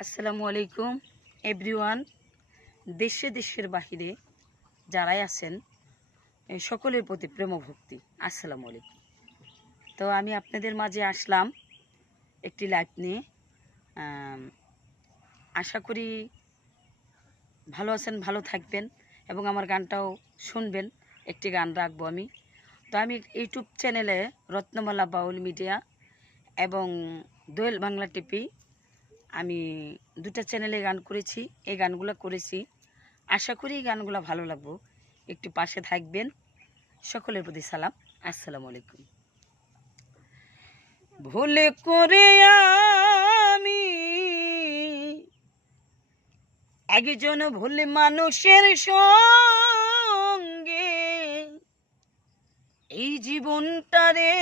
আসসালামু আলাইকুম এভরিওয়ান। দেশে দেশের বাহিরে যারাই আছেন সকলের প্রতি প্রেম ও ভক্তি। আসসালামু আলাইকুম। তো আমি আপনাদের মাঝে আসলাম একটি লাইভ নিয়ে। আশা করি ভালো আছেন, ভালো থাকবেন এবং আমার গানটাও শুনবেন। একটি গান রাখবো আমি। তো আমি ইউটিউব চ্যানেলে রত্নমালা বাউল মিডিয়া এবং দোয়েল বাংলা টিভি, আমি দুটা চ্যানেলে গান করেছি। এই গানগুলো করেছি, আশা করি এই গানগুলো ভালো লাগবে। একটু পাশে থাকবেন। সকলের প্রতি সালাম। আসসালামু আলাইকুম। ভুলে করে আমি একজন ভুল মানুষের সঙ্গে এই জীবনটারে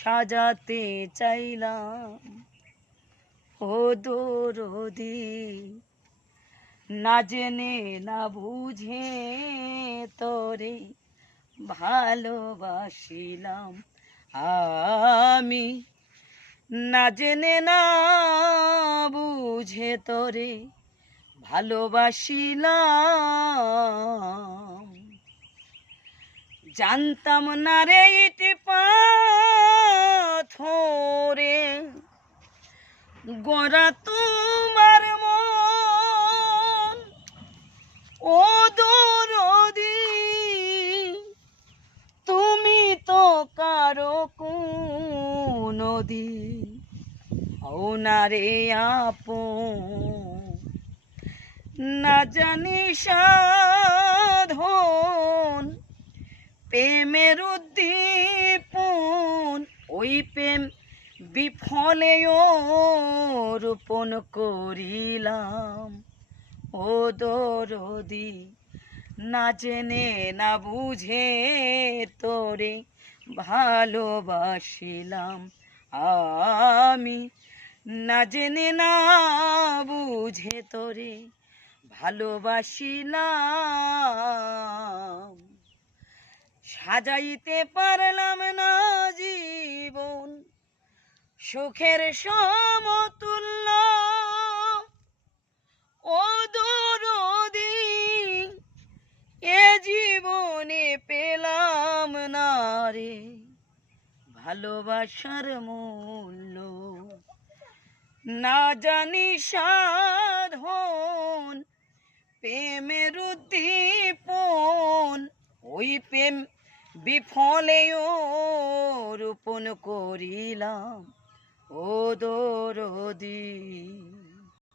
সাজাতে চাইলাম। ও দরদি, না জেনে না বুঝে তোরে ভালোবাসিলাম আমি, না জেনে না বুঝে তোরে ভালোবাসিলাম। জানতাম না রে ইট পাথরে গড়া তোমার মন। ও দরদি, তুমি তো কারো কোনদিন হও না রে আপন। না জানি সাধন প্রেমের উদ্দীপন, ওই প্রেম বিফলেও রোপণ করিলাম। ও দরদি, না জেনে না বুঝে তোরে ভালোবাসিলাম আমি, না জেনে না বুঝে তোরে ভালোবাসিলাম। সাজাইতে পারলাম না জীবন সুখের সমতুল্য। ও দরদি, এ জীবনে পেলাম না রে ভালোবাসার মূল্য। না জানি সাধন প্রেমের উদ্দীপন, ওই প্রেম বিফলেও রোপণ করিলাম। ও দরদি।